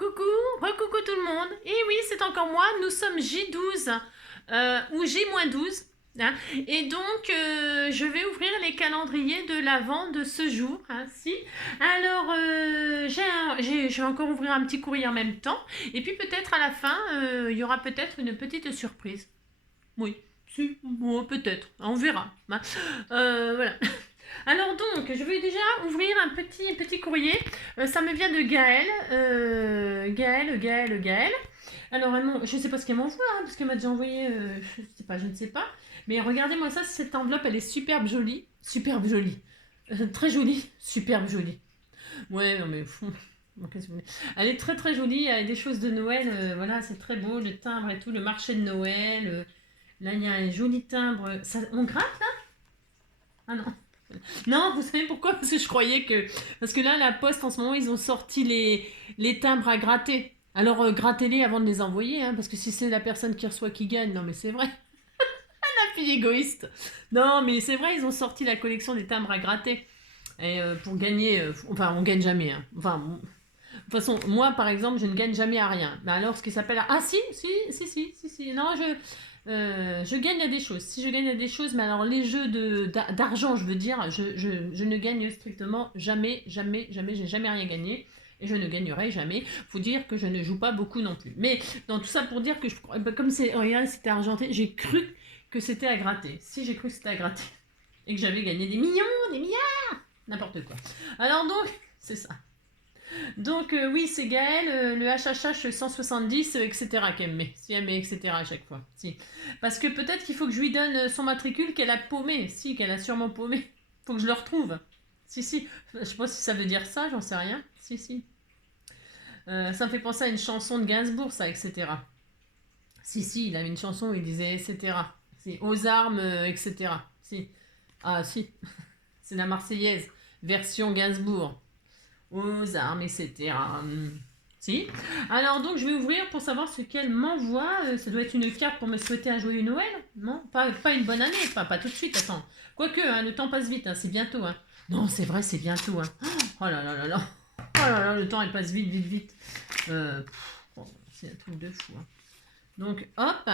Coucou, recoucou tout le monde. Et oui, c'est encore moi, nous sommes J12 ou J-12. Hein. Et donc, je vais ouvrir les calendriers de l'Avent de ce jour. Hein, si. Alors, je vais encore ouvrir un petit courrier en même temps. Et puis peut-être à la fin, il y aura peut-être une petite surprise. Oui, si, bon, peut-être, on verra. Hein. Voilà. Alors donc, je vais déjà ouvrir un petit courrier. Ça me vient de Gaëlle. Gaëlle. Alors, je ne sais pas ce qu'elle m'envoie, hein, parce qu'elle m'a déjà envoyé, je ne sais pas. Mais regardez-moi ça, cette enveloppe, elle est superbe jolie. Superbe jolie. Très jolie, superbe jolie. Ouais, non mais... Elle est très très jolie, il y a des choses de Noël, voilà, c'est très beau, le timbre et tout, le marché de Noël. Là, il y a un joli timbre. Ça, on gratte là? Ah non. Non, vous savez pourquoi? Parce que je croyais que... Parce que là, la Poste, en ce moment, ils ont sorti les timbres à gratter. Alors, grattez-les avant de les envoyer, hein, parce que si c'est la personne qui reçoit qui gagne, non mais c'est vrai. La fille égoïste. Non, mais c'est vrai, ils ont sorti la collection des timbres à gratter. Et pour gagner... enfin, on gagne jamais. Hein. Enfin, de toute façon, moi, par exemple, je ne gagne jamais à rien. Mais alors, ce qui s'appelle... Ah si. Non, je gagne à des choses. Si je gagne à des choses, mais alors les jeux d'argent, je veux dire, je ne gagne strictement jamais, j'ai jamais rien gagné. Et je ne gagnerai jamais. Faut dire que je ne joue pas beaucoup non plus. Mais dans tout ça pour dire que comme regarde, c'était argenté, j'ai cru que c'était à gratter. Si j'ai cru que c'était à gratter. Et que j'avais gagné des millions, des milliards, n'importe quoi. Alors donc, c'est ça. Donc oui, c'est Gaëlle, le HHH 170, etc. qu'elle me met. Si elle met etc. à chaque fois. Si. Parce que peut-être qu'il faut que je lui donne son matricule qu'elle a paumé. Si, qu'elle a sûrement paumé. Faut que je le retrouve. Si. Je sais pas si ça veut dire ça, j'en sais rien. Si. Ça me fait penser à une chanson de Gainsbourg, ça, etc. Si, il avait une chanson où il disait etc. Si, aux armes, etc. Si. Ah, si. C'est la Marseillaise. Version Gainsbourg. Aux armes, etc. Si. Alors donc je vais ouvrir pour savoir ce qu'elle m'envoie. Ça doit être une carte pour me souhaiter un joyeux Noël. Non, pas une bonne année, pas tout de suite, attends. Quoique, hein, le temps passe vite, hein, c'est bientôt. Hein. Non, c'est vrai, c'est bientôt. Hein. Oh là là là là. Oh là là, le temps il passe vite. C'est un truc de fou. Hein. Donc hop.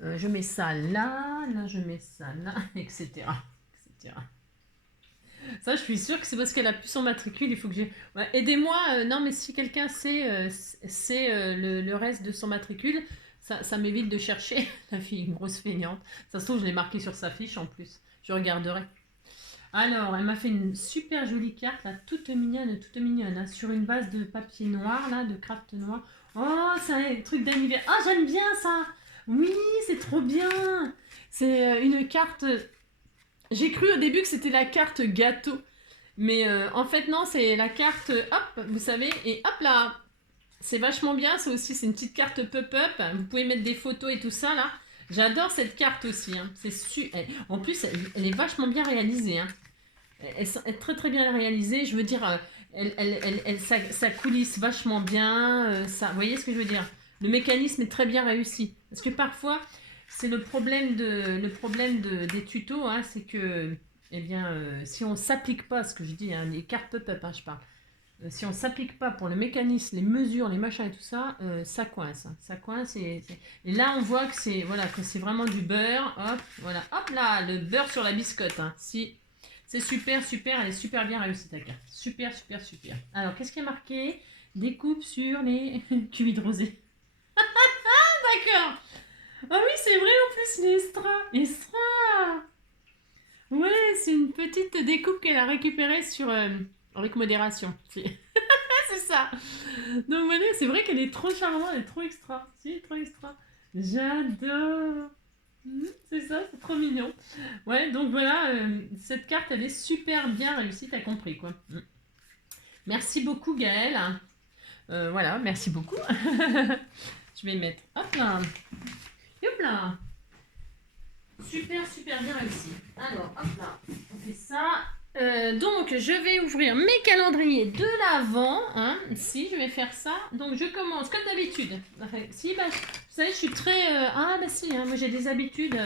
Je mets ça là je mets ça là, etc. Ça, je suis sûre que c'est parce qu'elle a plus son matricule. Il faut que j'ai. Ouais, aidez-moi. Non, mais si quelqu'un sait, le reste de son matricule, ça m'évite de chercher. La fille, une grosse feignante. Ça se trouve, je l'ai marqué sur sa fiche en plus. Je regarderai. Alors, elle m'a fait une super jolie carte, là, toute mignonne, hein, sur une base de papier noir, là, de craft noir. Oh, c'est un truc d'anniversaire. Ah, j'aime bien ça. Oui, c'est trop bien. C'est une carte. J'ai cru au début que c'était la carte gâteau. Mais en fait, non, c'est la carte, hop, vous savez, et hop là. C'est vachement bien, ça aussi, c'est une petite carte pop-up. Vous pouvez mettre des photos et tout ça, là. J'adore cette carte aussi. Hein. En plus, elle est vachement bien réalisée. Hein. Elle est très très bien réalisée. Je veux dire, ça coulisse vachement bien. Vous voyez ce que je veux dire? Le mécanisme est très bien réussi. Parce que parfois, c'est le problème des tutos, hein, c'est que, eh bien, si on ne s'applique pas, ce que je dis, hein, les cartes pop-up, hein, je parle, si on ne s'applique pas pour le mécanisme, les mesures, les machins et tout ça, ça coince. Hein, ça coince et là, on voit que c'est vraiment du beurre. Hop, voilà, hop là, le beurre sur la biscotte. Hein, si, c'est super, elle est super bien réussie ta carte. Super. Alors, qu'est-ce qui est marqué? Découpe sur les cuits de rosé. D'accord. Ah oui, c'est vrai en plus, les strass. Ouais, c'est une petite découpe qu'elle a récupérée avec modération. C'est ça. Donc voilà, c'est vrai qu'elle est trop charmante, elle est trop extra. Si, trop extra. J'adore. C'est ça, c'est trop mignon. Ouais, donc voilà, cette carte, elle est super bien réussie, t'as compris quoi. Merci beaucoup Gaëlle. Voilà, merci beaucoup. Je vais mettre, hop là. Hop là. Super bien réussi. Alors, hop là, on fait ça. Donc, je vais ouvrir mes calendriers de l'Avent. Hein. Si, je vais faire ça. Donc, je commence comme d'habitude. Enfin, si, vous savez, je suis très... si, hein, moi j'ai des habitudes.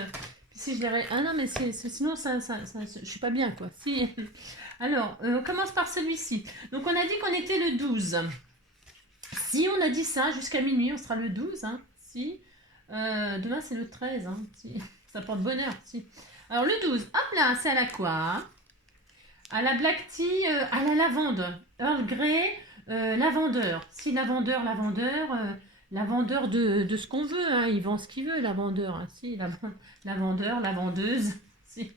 Si je les... Ah non, mais sinon, je suis pas bien, quoi. Si. Alors, on commence par celui-ci. Donc, on a dit qu'on était le 12. Si, on a dit ça, jusqu'à minuit, on sera le 12, hein. Si. Demain, c'est le 13, hein. Si. Ça porte bonheur, si. Alors, le 12, hop là, c'est à la quoi? À la black tea, à la lavande. Earl Grey, lavandeur. Si, lavandeur, lavandeur de ce qu'on veut, hein. Il vend ce qu'il veut, lavandeur. Hein. Si, lavandeur, lavandeuse. Si.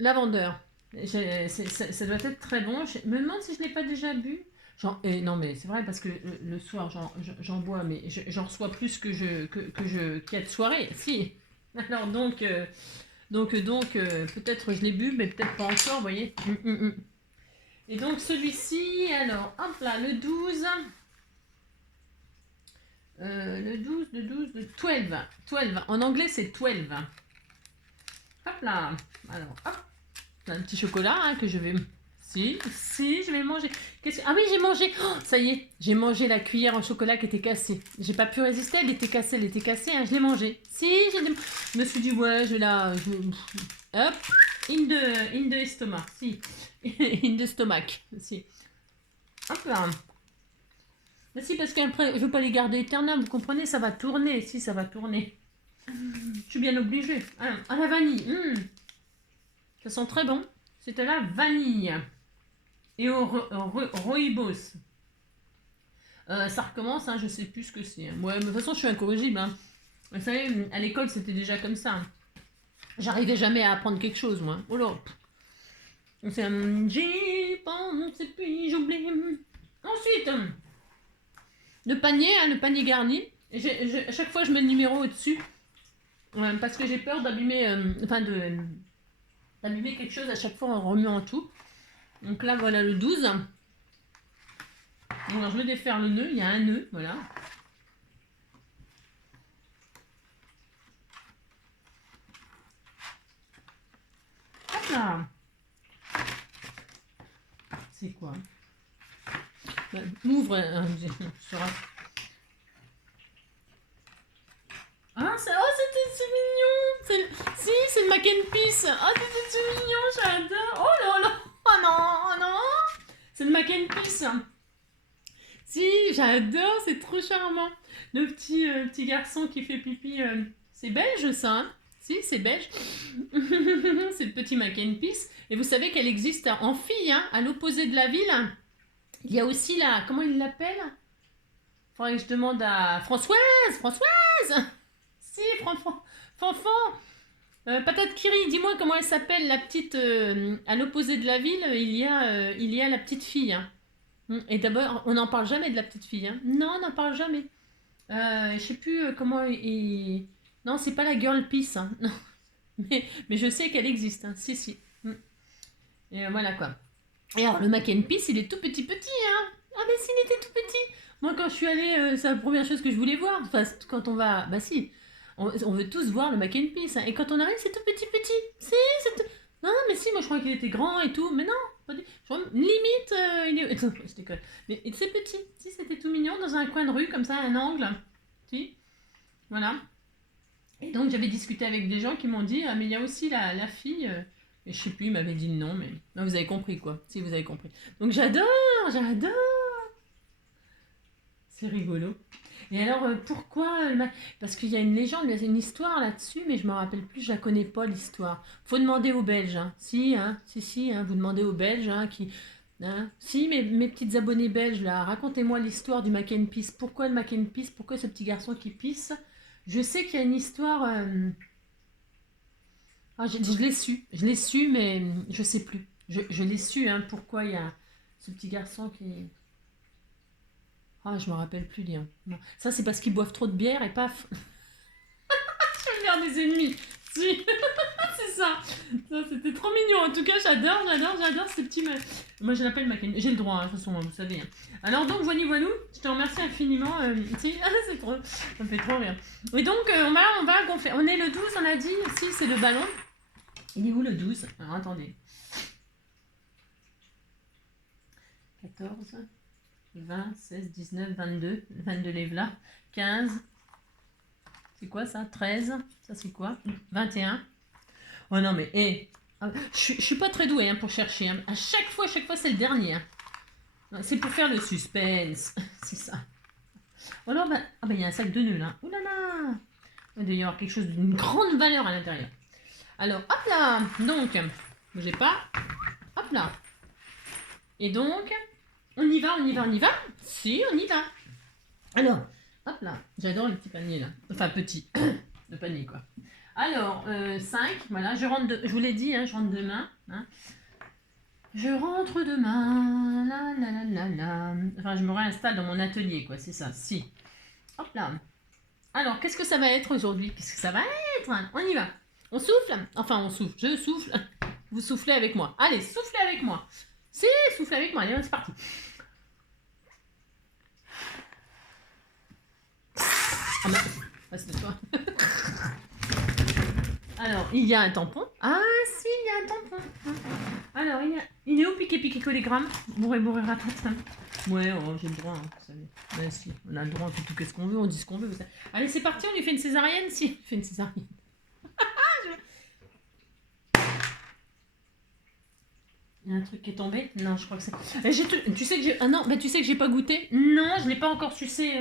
Lavandeur. Ça doit être très bon. Je me demande si je n'ai pas déjà bu. Non, mais c'est vrai parce que le soir, j'en bois, mais j'en reçois plus qu'il y a de soirée. Si. Alors donc, peut-être je l'ai bu, mais peut-être pas encore, vous voyez. Et donc celui-ci, alors, hop là, le 12. Le 12, 12. En anglais, c'est 12. Hop là. Alors, hop. Un petit chocolat hein, que je vais... Si, je vais manger. Ah oui, j'ai mangé. Oh, ça y est, j'ai mangé la cuillère en chocolat qui était cassée. J'ai pas pu résister, elle était cassée, hein, je l'ai mangée. Si, je me suis dit, ouais, hop, in the estomac, si. In the stomach, si. Hop là. Mais si, parce qu'après, je veux pas les garder éternels, vous comprenez, ça va tourner. Si, ça va tourner. Je suis bien obligée. Alors, à la vanille. Ça sent très bon. C'est à la vanille. Et au rooibos. Ça recommence, hein, je sais plus ce que c'est. Ouais, mais de toute façon, je suis incorrigible. Hein. Vous savez, à l'école, c'était déjà comme ça. J'arrivais jamais à apprendre quelque chose, moi. Oh là. C'est un j'y pense et puis j'oublie. Ensuite, le panier garni. À chaque fois, je mets le numéro au-dessus. Parce que j'ai peur d'abîmer, d'abîmer quelque chose à chaque fois en remuant tout. Donc là, voilà le 12. Alors, je vais défaire le nœud. Il y a un nœud, voilà. Hop là. C'est quoi? Ouvre. Ah, c'est mignon. Si, c'est le mac and peace. Ah, c'est mignon, j'adore. Oh là là. Oh non, oh non. C'est le mac and peace. Si, j'adore, c'est trop charmant. Le petit garçon qui fait pipi, c'est belge ça, hein? Si, c'est belge. C'est le petit mac and peace. Et vous savez qu'elle existe en fille, hein, à l'opposé de la ville. Il y a aussi la... Comment il l'appelle? Faudrait que je demande à... Françoise. Si, Fanfan. Patate Kiri, dis-moi comment elle s'appelle, la petite... à l'opposé de la ville, il y a la petite fille, hein. Et d'abord, on n'en parle jamais de la petite fille. Hein. Non, on n'en parle jamais. Je sais plus comment... Non, c'est pas la girl peace. Hein. Non. Mais je sais qu'elle existe. Hein. Si. Et voilà quoi. Et alors, le mac and peace, il est tout petit. Hein. Ah, mais s'il était tout petit. Moi, quand je suis allée, c'est la première chose que je voulais voir. Enfin, quand on va... Bah si, on veut tous voir le mac and peace. Hein. Et quand on arrive, c'est tout petit. Si, c'est tout... Non, mais si, moi je crois qu'il était grand et tout. Mais non. Limite, il est... Je déconne. Mais c'est petit. Si, c'était tout mignon dans un coin de rue, comme ça, à un angle. Si. Voilà. Et donc, j'avais discuté avec des gens qui m'ont dit, ah, mais il y a aussi la fille... Et je sais plus, il m'avait dit non, mais... Non, vous avez compris, quoi. Si, vous avez compris. Donc, j'adore. C'est rigolo. Et alors, pourquoi... Parce qu'il y a une légende, il y a une histoire là-dessus, mais je me rappelle plus, je la connais pas, l'histoire. Faut demander aux Belges, hein. Si, vous demandez aux Belges, hein, qui... Hein. Si, mes petites abonnées belges, là, racontez-moi l'histoire du mac and peace. Pourquoi le mac and peace? Pourquoi ce petit garçon qui pisse? Je sais qu'il y a une histoire... Ah, je l'ai su, mais je sais plus. Je l'ai su, hein, pourquoi il y a ce petit garçon qui... Ah, je me rappelle plus, Léon. Non. Ça, c'est parce qu'ils boivent trop de bière et paf. Je vais faire des ennemis. Si. C'est ça. Ça, c'était trop mignon. En tout cas, j'adore ce petit... Moi, je l'appelle Mac. J'ai le droit, hein, de toute façon, vous savez. Hein. Alors donc, voilou, je te remercie infiniment. Si, c'est trop... Ça me fait trop rire. Et donc, on va gonfler. On est le 12, on a dit. Si, c'est le ballon. Il est où le 12? Alors, attendez. 14... 20, 16, 19, 22. 22 lève là. 15. C'est quoi ça? 13. Ça c'est quoi? 21. Oh non mais, je suis pas très douée hein, pour chercher. Hein. À chaque fois c'est le dernier. Hein. C'est pour faire le suspense. C'est ça. Alors, bah, ah bah, il y a un sac de nœuds là. Ouh là là. Il doit y avoir quelque chose d'une grande valeur à l'intérieur. Alors, hop là. Donc, bougez pas. Hop là. Et donc, on y va, on y va, on y va. Si, on y va. Alors, hop là. J'adore les petits paniers là. Enfin, petits. De panier quoi. Alors, 5. Voilà, je rentre. Je vous l'ai dit, hein, je rentre demain. Hein. Je rentre demain, la la la la la. Enfin, je me réinstalle dans mon atelier, quoi, c'est ça. Si. Hop là. Alors, qu'est-ce que ça va être aujourd'hui? Qu'est-ce que ça va être? On y va. On souffle? Enfin, on souffle. Je souffle. Vous soufflez avec moi. Allez, soufflez avec moi. Si, soufflez avec moi. Allez, c'est parti. Ah bah, c'est toi. Alors, il y a un tampon. Ah, si, il y a un tampon. Alors, il est où piqué collégramme? Bourré ratate. Ouais, oh, j'ai le droit, hein, vous savez. Ouais, si, on a le droit, on fait tout qu'est-ce qu'on veut, on dit ce qu'on veut. Vous savez. Allez, c'est parti, on lui fait une césarienne? Si, on fait une césarienne. Il y a un truc qui est tombé? Non, je crois que c'est... Tu sais que j'ai... Ah non, bah, tu sais que j'ai pas goûté? Non, je l'ai pas encore sucé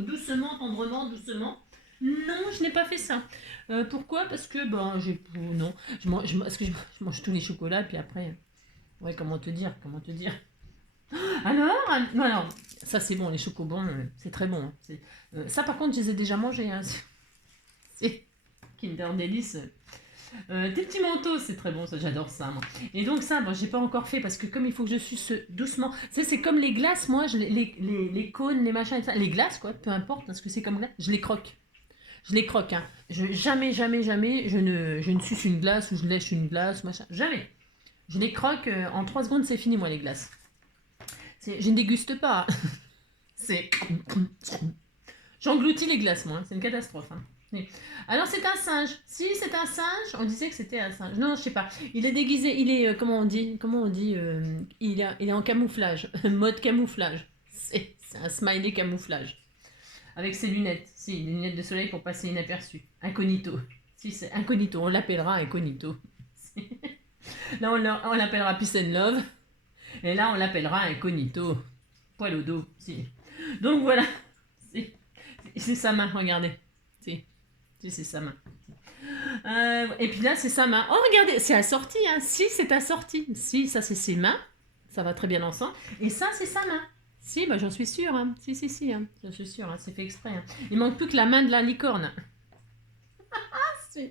doucement, tendrement, doucement. Non, je n'ai pas fait ça. Pourquoi? Parce que, ben, j'ai... Non, parce que je mange tous les chocolats, puis après... Ouais, comment te dire? Alors, ça c'est bon, les chocobons, c'est très bon. Hein. Ça par contre, je les ai déjà mangés. Hein. C'est Kinder Delice. Tes petits manteaux, c'est très bon, ça j'adore ça. Moi. Et donc ça, bon, j'ai pas encore fait parce que comme il faut que je suce doucement. C'est comme les glaces, moi, les cônes, les machins, les glaces, quoi, peu importe, parce que c'est comme glace, je les croque. Hein. Jamais, je ne suce une glace ou je lèche une glace, machin. Jamais. Je les croque, en 3 secondes, c'est fini, moi, les glaces. Je ne déguste pas. C'est... J'engloutis les glaces, moi. C'est une catastrophe. Hein. Alors, c'est un singe. Si, c'est un singe. On disait que c'était un singe. Non, je sais pas. Il est déguisé. Il est... comment on dit il est en camouflage. Mode camouflage. C'est un smiley camouflage. Avec ses lunettes. Si, les lunettes de soleil pour passer inaperçu. Incognito. Si, c'est incognito. On l'appellera incognito. Là, on l'appellera Peace and Love. Et là, on l'appellera incognito. Poil au dos. Si. Donc voilà. C'est sa main, regardez. Si, c'est sa main. Et puis là, c'est sa main. Oh, regardez, c'est assorti. Hein. Si, c'est assorti. Si, ça, c'est ses mains. Ça va très bien ensemble. Et ça, c'est sa main. Si, bah, j'en suis sûre. Hein. Si. Hein. J'en suis sûre. Hein. C'est fait exprès. Hein. Il manque plus que la main de la licorne. Si.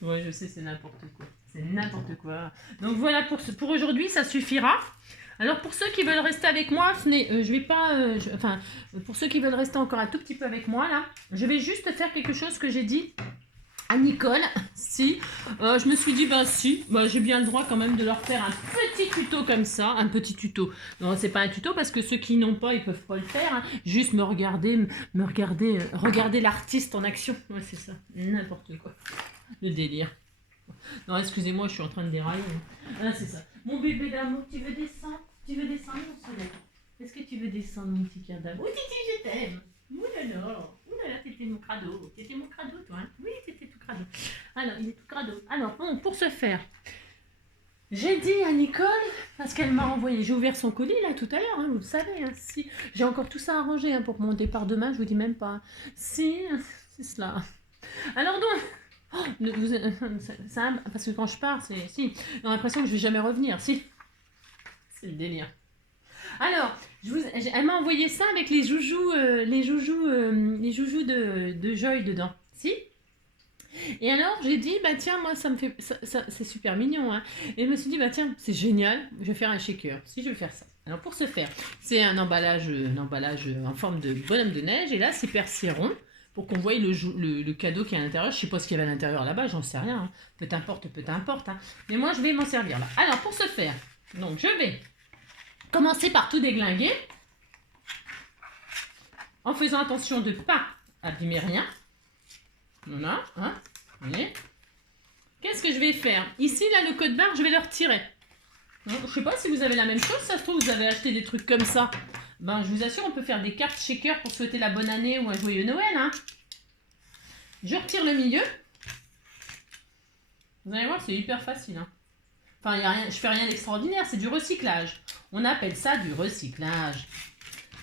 Ouais, je sais, c'est n'importe quoi. C'est n'importe quoi. Donc voilà, pour aujourd'hui, ça suffira. Alors pour ceux qui veulent rester avec moi, je vais pas, pour ceux qui veulent rester encore un tout petit peu avec moi là, je vais juste faire quelque chose que j'ai dit à Nicole. Si, je me suis dit j'ai bien le droit quand même de leur faire un petit tuto comme ça, un petit tuto. Non, c'est pas un tuto parce que ceux qui n'ont pas, ils peuvent pas le faire. Hein. Juste regarder l'artiste en action. Ouais, c'est ça, n'importe quoi, le délire. Non, excusez-moi, je suis en train de dérailler. Ah, c'est ça. Mon bébé d'amour, tu veux descendre? Tu veux descendre, mon soleil? Est-ce que tu veux descendre, mon petit cœur d'amour? Oh, Titi, je t'aime. Ouh là là, t'étais mon crado. T'étais mon crado, toi. Hein? Oui, t'étais tout crado. Alors, il est tout crado. Alors, bon, pour ce faire, j'ai dit à Nicole, parce qu'elle m'a envoyé, j'ai ouvert son colis là tout à l'heure, hein, vous le savez. Hein, si. J'ai encore tout ça arrangé hein, pour mon départ demain, je vous dis même pas. Si, c'est cela. Alors donc... Oh, parce que quand je pars, j'ai l'impression que je vais jamais revenir. Si, c'est le délire. Alors, elle m'a envoyé ça avec les joujoux de Joy dedans. Si. Et alors, j'ai dit, bah tiens, moi, ça me fait, c'est super mignon. Hein. Et je me suis dit, bah tiens, c'est génial, je vais faire un shaker. Si, je vais faire ça. Alors, pour ce faire, c'est un emballage en forme de bonhomme de neige. Et là, c'est percé rond. Pour qu'on voie le cadeau qui est à l'intérieur. Je sais pas ce qu'il y avait à l'intérieur là-bas, j'en sais rien. Hein. Peu importe. Hein. Mais moi, je vais m'en servir là. Alors, pour ce faire, donc je vais commencer par tout déglinguer. En faisant attention de ne pas abîmer rien. Voilà. Hein. Voyez. Qu'est-ce que je vais faire? Ici, là, le code barre, je vais le retirer. Donc, je sais pas si vous avez la même chose. Ça se trouve, vous avez acheté des trucs comme ça. Ben, je vous assure, on peut faire des cartes shaker pour souhaiter la bonne année ou un joyeux Noël. Hein. Je retire le milieu. Vous allez voir, c'est hyper facile. Hein. Enfin, y a rien, je fais rien d'extraordinaire, c'est du recyclage. On appelle ça du recyclage.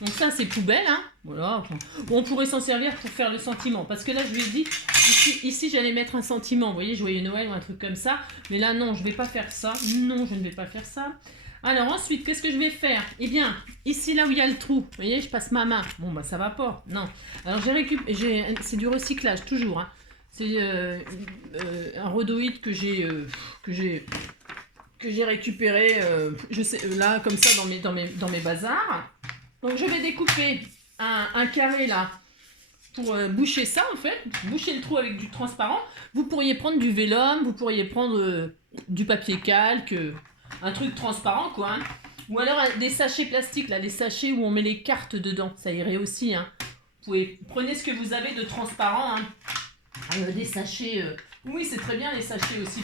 Donc ça, c'est poubelle, hein. Voilà. Enfin, on pourrait s'en servir pour faire le sentiment. Parce que là, je lui ai dit, ici j'allais mettre un sentiment. Vous voyez, joyeux Noël ou un truc comme ça. Mais là, non, je vais pas faire ça. Non, je ne vais pas faire ça. Alors ensuite, qu'est-ce que je vais faire? Eh bien, ici, là où il y a le trou, vous voyez, je passe ma main. Bon, bah ça va pas. Non. Alors j'ai récupéré, c'est du recyclage, toujours, hein. C'est un rhodoïde que j'ai récupéré, je sais, là, comme ça, dans mes bazars. Donc je vais découper un carré là pour boucher ça en fait, boucher le trou avec du transparent. Vous pourriez prendre du vélum, vous pourriez prendre du papier calque, un truc transparent quoi. Hein. Ou alors des sachets plastiques là, les sachets où on met les cartes dedans, ça irait aussi. Hein. Prenez ce que vous avez de transparent, hein. Des sachets, oui c'est très bien les sachets aussi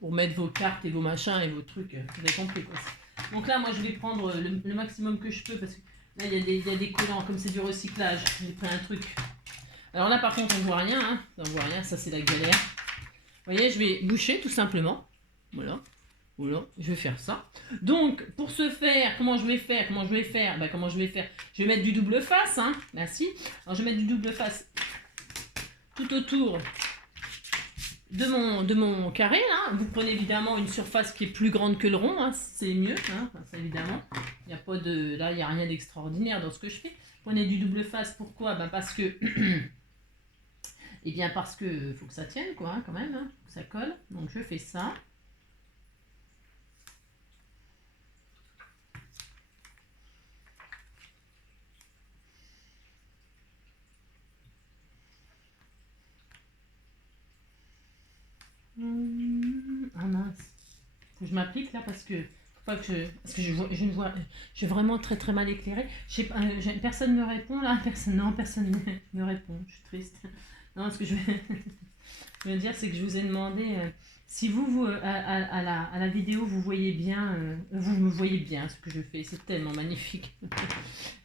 pour mettre vos cartes et vos machins et vos trucs, vous avez compris quoi. Donc là, moi, je vais prendre le maximum que je peux parce que là, il y a des collants, comme c'est du recyclage. J'ai pris un truc. Alors là, par contre, on voit rien. Hein. On voit rien, ça, c'est la galère. Vous voyez, je vais boucher tout simplement. Voilà. Voilà, je vais faire ça. Donc, pour ce faire, comment je vais faire? Je vais mettre du double face. Hein. Là, si. Alors, je vais mettre du double face tout autour de mon carré là. Vous prenez évidemment une surface qui est plus grande que le rond, hein, c'est mieux, hein, ça, évidemment. Il n'y a pas de, là il n'y a rien d'extraordinaire dans ce que je fais. Prenez du double face, pourquoi? Parce que eh bien parce que faut que ça tienne quoi, hein, quand même, hein, faut que ça colle. Donc je fais ça. Ah mince, faut que je m'applique là parce que parce que je ne vois, je suis vraiment très très mal éclairée. Personne me répond là, personne me répond. Je suis triste. Non, ce que je veux dire, c'est que je vous ai demandé si vous à la vidéo vous voyez bien, vous me voyez bien ce que je fais. C'est tellement magnifique.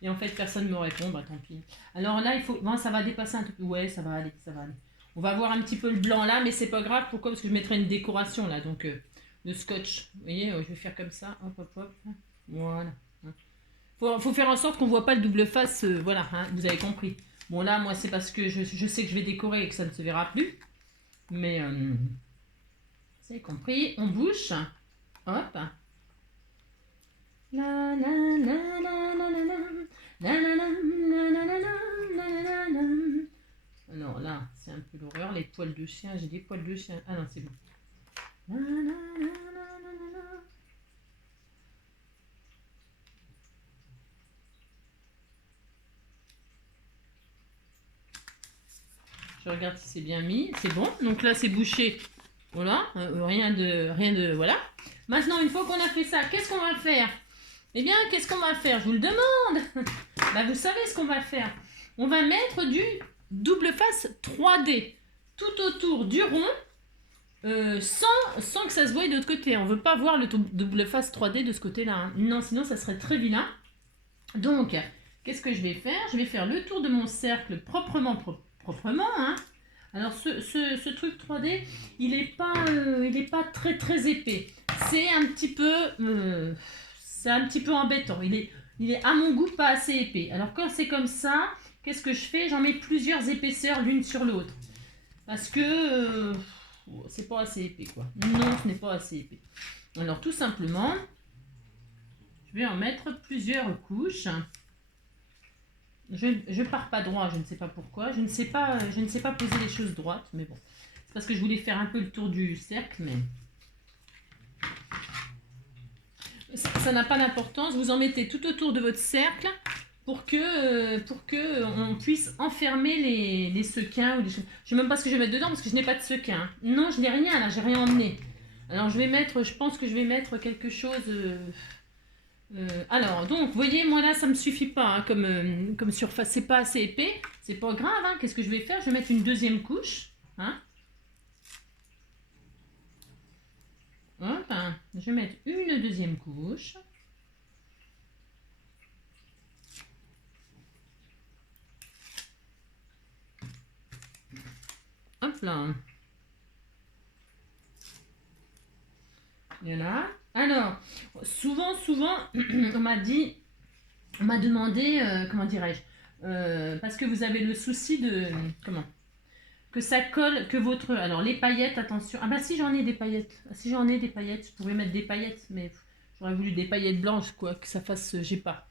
Et en fait, personne ne me répond. Bah tant pis. Alors là, il faut, bon, ça va dépasser un peu. Ouais, ça va aller, ça va aller. On va voir un petit peu le blanc là, mais c'est pas grave. Pourquoi? Parce que je mettrai une décoration là, donc le scotch. Vous voyez, je vais faire comme ça. Hop, hop, hop. Voilà. Faut faire en sorte qu'on voit pas le double face. Voilà, hein, vous avez compris. Bon là, moi, c'est parce que je sais que je vais décorer et que ça ne se verra plus. Mais vous avez compris. On bouche. Hop. La la la la la la la. La la la la la la la la la. Alors là, c'est un peu l'horreur, les poils de chien, j'ai des poils de chien. Ah non, c'est bon. Je regarde si c'est bien mis, c'est bon. Donc là, c'est bouché. Voilà, rien de, voilà. Maintenant, une fois qu'on a fait ça, qu'est-ce qu'on va faire? Eh bien, qu'est-ce qu'on va faire? Je vous le demande. Bah, vous savez ce qu'on va faire. On va mettre du double face 3D tout autour du rond, sans que ça se voie de l'autre côté. On ne veut pas voir le double face 3D de ce côté-là. Hein. Non, sinon ça serait très vilain. Donc, qu'est-ce que je vais faire? Je vais faire le tour de mon cercle proprement. Hein. Alors, ce truc 3D, il n'est pas très très épais. C'est un petit peu embêtant. Il est à mon goût pas assez épais. Alors, quand c'est comme ça, qu'est-ce que je fais? J'en mets plusieurs épaisseurs l'une sur l'autre. Parce que c'est pas assez épais, quoi. Non, ce n'est pas assez épais. Alors, tout simplement, je vais en mettre plusieurs couches. Je pars pas droit, je ne sais pas pourquoi. Je ne sais pas poser les choses droites, mais bon. C'est parce que je voulais faire un peu le tour du cercle, mais ça n'a pas d'importance. Vous en mettez tout autour de votre cercle pour que on puisse enfermer les sequins ou des choses. Je sais même pas ce que je vais mettre dedans parce que je n'ai pas de sequins. Non, je n'ai rien là, j'ai rien emmené. Alors je pense que je vais mettre quelque chose. Alors, donc, vous voyez, moi là, ça me suffit pas hein, comme surface, c'est pas assez épais, c'est pas grave. Hein, qu'est-ce que je vais faire? Je vais mettre une deuxième couche. Hein. Hop, hein, je vais mettre une deuxième couche. Hop là. Il y en a un. Alors, souvent, on m'a dit, on m'a demandé, comment dirais-je, parce que vous avez le souci de, comment, que ça colle, que votre, alors les paillettes, attention, ah bah si j'en ai des paillettes, si j'en ai des paillettes, je pourrais mettre des paillettes, mais j'aurais voulu des paillettes blanches, quoi, que ça fasse, j'ai pas,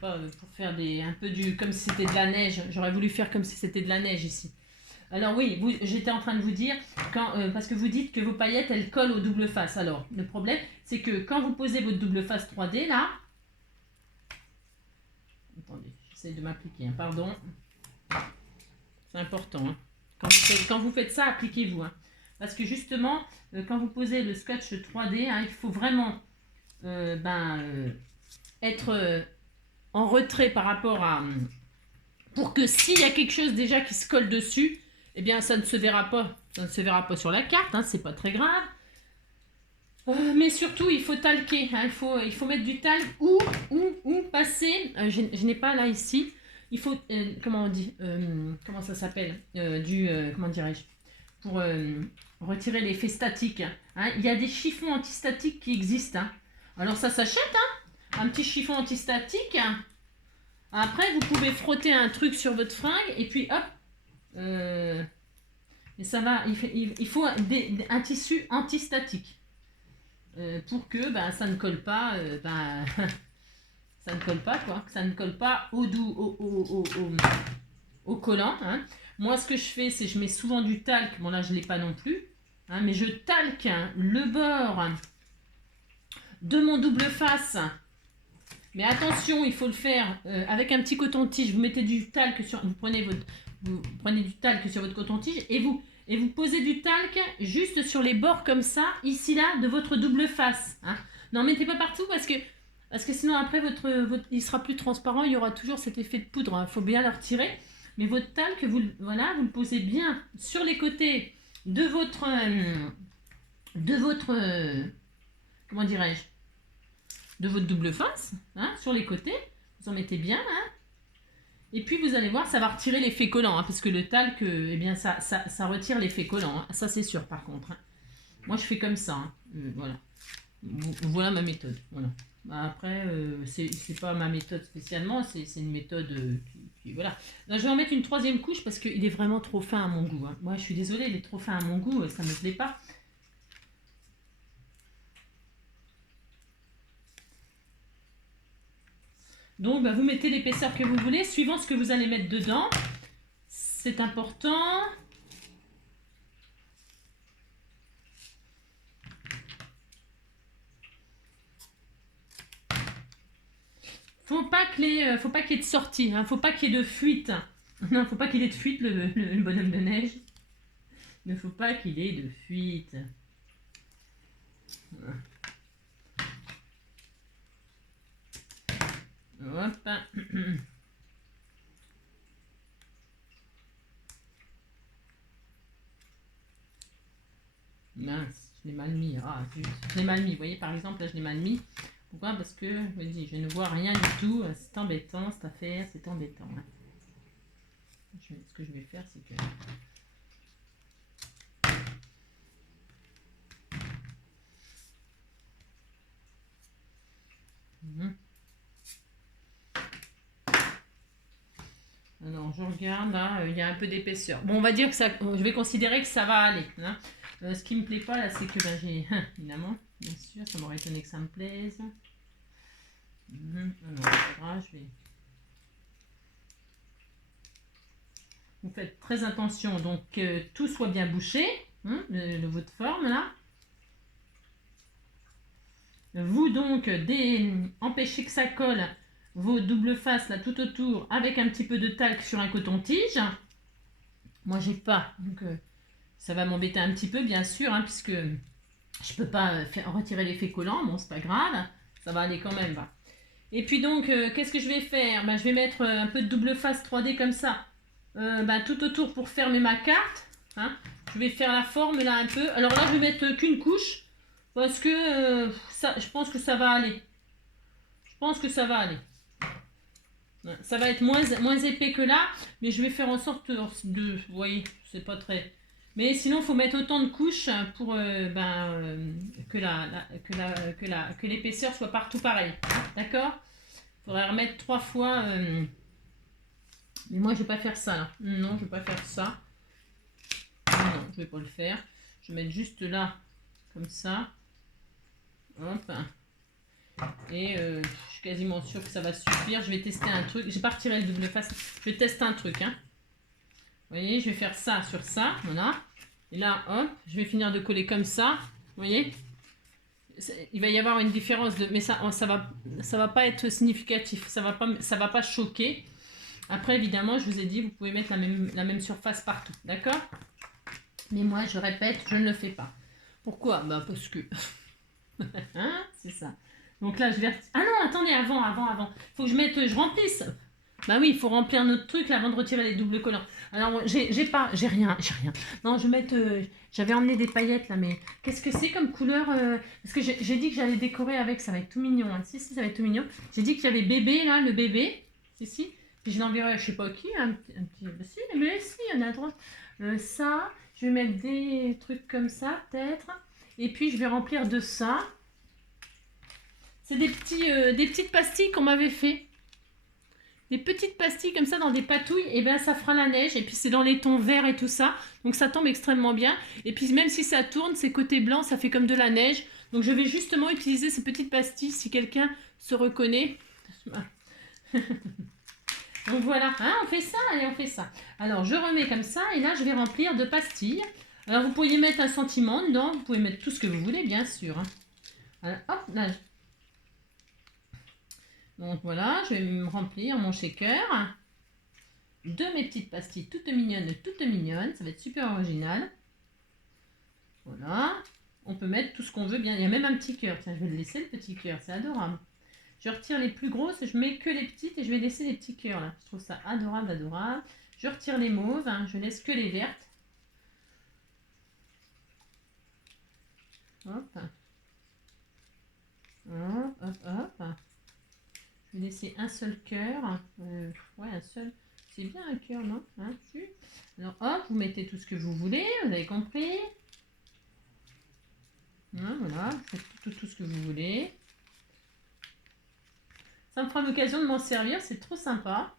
pour faire un peu comme si c'était de la neige, j'aurais voulu faire comme si c'était de la neige ici. Alors oui, j'étais en train de vous dire, parce que vous dites que vos paillettes, elles collent au double face. Alors, le problème, c'est que quand vous posez votre double face 3D, là... Attendez, j'essaie de m'appliquer, hein, pardon. C'est important. Hein. Quand vous faites ça, appliquez-vous. Hein. Parce que justement, quand vous posez le scotch 3D, hein, il faut vraiment être en retrait par rapport à... pour que s'il y a quelque chose déjà qui se colle dessus, eh bien ça ne se verra pas. Ça ne se verra pas sur la carte, hein, c'est pas très grave. Mais surtout, il faut talquer. Hein, il faut mettre du talc ou passer. Je n'ai pas là ici. Il faut, comment on dit, comment ça s'appelle, comment dirais-je, pour retirer l'effet statique. Hein. Il y a des chiffons antistatiques qui existent. Hein. Alors ça s'achète, hein, un petit chiffon antistatique. Après, vous pouvez frotter un truc sur votre fringue et puis hop. Mais ça va, il faut un tissu antistatique pour que ça ne colle pas. Ça ne colle pas, quoi. Que ça ne colle pas au collant. Hein. Moi, ce que je fais, c'est je mets souvent du talc. Bon, là, je ne l'ai pas non plus. Hein, mais je talque le bord de mon double face. Mais attention, il faut le faire avec un petit coton-tige. Vous mettez du talc sur... Vous prenez du talc sur votre coton-tige et vous posez du talc juste sur les bords comme ça, ici, là, de votre double face. Hein. N'en mettez pas partout parce que sinon, après, il sera plus transparent. Il y aura toujours cet effet de poudre. Il faut bien le retirer. Mais votre talc, vous le posez bien sur les côtés de votre... comment dirais-je, de votre double face, hein, sur les côtés, vous en mettez bien, hein, et puis vous allez voir, ça va retirer l'effet collant, hein, parce que le talc, eh bien, ça retire l'effet collant, hein, ça c'est sûr par contre. Hein. Moi je fais comme ça, hein, voilà. Voilà ma méthode, voilà. Après, c'est pas ma méthode spécialement, c'est une méthode qui voilà. Donc, je vais en mettre une troisième couche parce qu'il est vraiment trop fin à mon goût. Hein. Moi je suis désolée, il est trop fin à mon goût, ça me plaît pas. Donc, vous mettez l'épaisseur que vous voulez, suivant ce que vous allez mettre dedans. C'est important. Faut pas qu'il y ait de sortie, hein. Faut pas qu'il y ait de fuite. Non, faut pas qu'il ait de fuite, le bonhomme de neige. Il ne faut pas qu'il ait de fuite. Hop. Mince, je l'ai mal mis. Ah, je l'ai mal mis. Vous voyez, par exemple, là, je l'ai mal mis. Pourquoi? Parce que je ne vois rien du tout. C'est embêtant, cette affaire. C'est embêtant. Hein. Ce que je vais faire, c'est que... Alors, je regarde, là, il y a un peu d'épaisseur. Bon, on va dire que ça... Je vais considérer que ça va aller. Hein. Ce qui me plaît pas, là, c'est que j'ai... Évidemment, bien sûr, ça m'aurait étonné que ça me plaise. Alors, je vais... Vous faites très attention, donc que tout soit bien bouché, hein, votre forme, là. Vous, donc, empêchez que ça colle vos doubles faces là tout autour avec un petit peu de talc sur un coton-tige. Moi j'ai pas, donc ça va m'embêter un petit peu bien sûr, hein, puisque je peux pas retirer l'effet collant, bon c'est pas grave, ça va aller quand même. Va. Et puis donc qu'est-ce que je vais faire? Je vais mettre un peu de double face 3D comme ça, tout autour pour fermer ma carte. Hein. Je vais faire la forme là un peu. Alors là je vais mettre qu'une couche parce que je pense que ça va aller. Je pense que ça va aller. Ça va être moins épais que là, mais je vais faire en sorte de... Vous voyez, c'est pas très... Mais sinon, il faut mettre autant de couches pour que l'épaisseur soit partout pareil. D'accord? Il faudrait remettre 3 fois. Mais moi, je vais pas faire ça là. Non, je vais pas faire ça. Non, je vais pas le faire. Je vais mettre juste là, comme ça. Hop. Et je suis quasiment sûre que ça va suffire. Je vais tester un truc. J'ai pas retiré le double face. Je vais tester un truc. Hein. Vous voyez, je vais faire ça sur ça. Voilà. Et là, hop, je vais finir de coller comme ça. Vous voyez? Il va y avoir une différence. Mais ça va pas être significatif. Ça va pas choquer. Après, évidemment, je vous ai dit, vous pouvez mettre la même surface partout. D'accord? Mais moi, je répète, je ne le fais pas. Pourquoi? Bah, parce que... hein, c'est ça. Donc là, je vais... Ah non, attendez, avant. Faut que je remplisse. Bah oui, il faut remplir notre truc là, avant de retirer les doubles collants. Alors, j'ai rien. Non, je vais mettre... j'avais emmené des paillettes là, mais qu'est-ce que c'est comme couleur Parce que j'ai dit que j'allais décorer avec, ça va être tout mignon. Hein. Si, ça va être tout mignon. J'ai dit qu'il y avait bébé là, le bébé. Si. Puis je l'enverrai, je sais pas qui, un petit... Si, mais si, il y en a droit. Ça, je vais mettre des trucs comme ça, peut-être. Et puis, je vais remplir de ça. C'est des petites pastilles qu'on m'avait fait. Des petites pastilles comme ça dans des patouilles. Et bien, ça fera la neige. Et puis, c'est dans les tons verts et tout ça. Donc, ça tombe extrêmement bien. Et puis, même si ça tourne, ces côtés blancs, ça fait comme de la neige. Donc, je vais justement utiliser ces petites pastilles si quelqu'un se reconnaît. Donc voilà, hein, on fait ça, allez, on fait ça. Alors, je remets comme ça, et là, je vais remplir de pastilles. Alors, vous pourriez mettre un sentiment dedans, vous pouvez mettre tout ce que vous voulez, bien sûr. Hein. Alors, hop, là. Donc voilà, je vais me remplir mon shaker de mes petites pastilles toutes mignonnes, ça va être super original. Voilà, on peut mettre tout ce qu'on veut bien, il y a même un petit cœur, tiens, je vais le laisser le petit cœur, c'est adorable. Je retire les plus grosses, je mets que les petites et je vais laisser les petits cœurs là. Je trouve ça adorable. Je retire les mauves, hein, je laisse que les vertes. Hop. Hop. Je vais laisser un seul cœur. Ouais, un seul. C'est bien un cœur, non? Hein, alors hop, vous mettez tout ce que vous voulez, vous avez compris? Hein, voilà, vous faites tout ce que vous voulez. Ça me fera l'occasion de m'en servir, c'est trop sympa.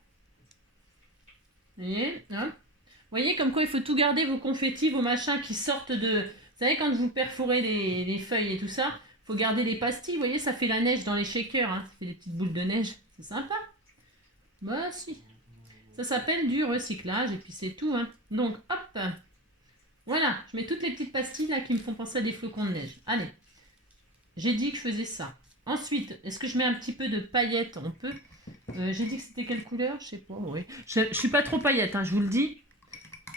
Vous voyez, hein? Vous voyez comme quoi il faut tout garder, vos confettis, vos machins qui sortent de... Vous savez, quand vous perforez les feuilles et tout ça, il faut garder les pastilles. Vous voyez, ça fait la neige dans les shakers. Hein. Ça fait des petites boules de neige. C'est sympa. Bah si. Ça s'appelle du recyclage et puis c'est tout. Hein. Donc, hop. Voilà, je mets toutes les petites pastilles là qui me font penser à des flocons de neige. Allez. J'ai dit que je faisais ça. Ensuite, est-ce que je mets un petit peu de paillettes? On peut. J'ai dit que c'était quelle couleur? Je sais pas. Oui. Je suis pas trop paillette, hein, je vous le dis.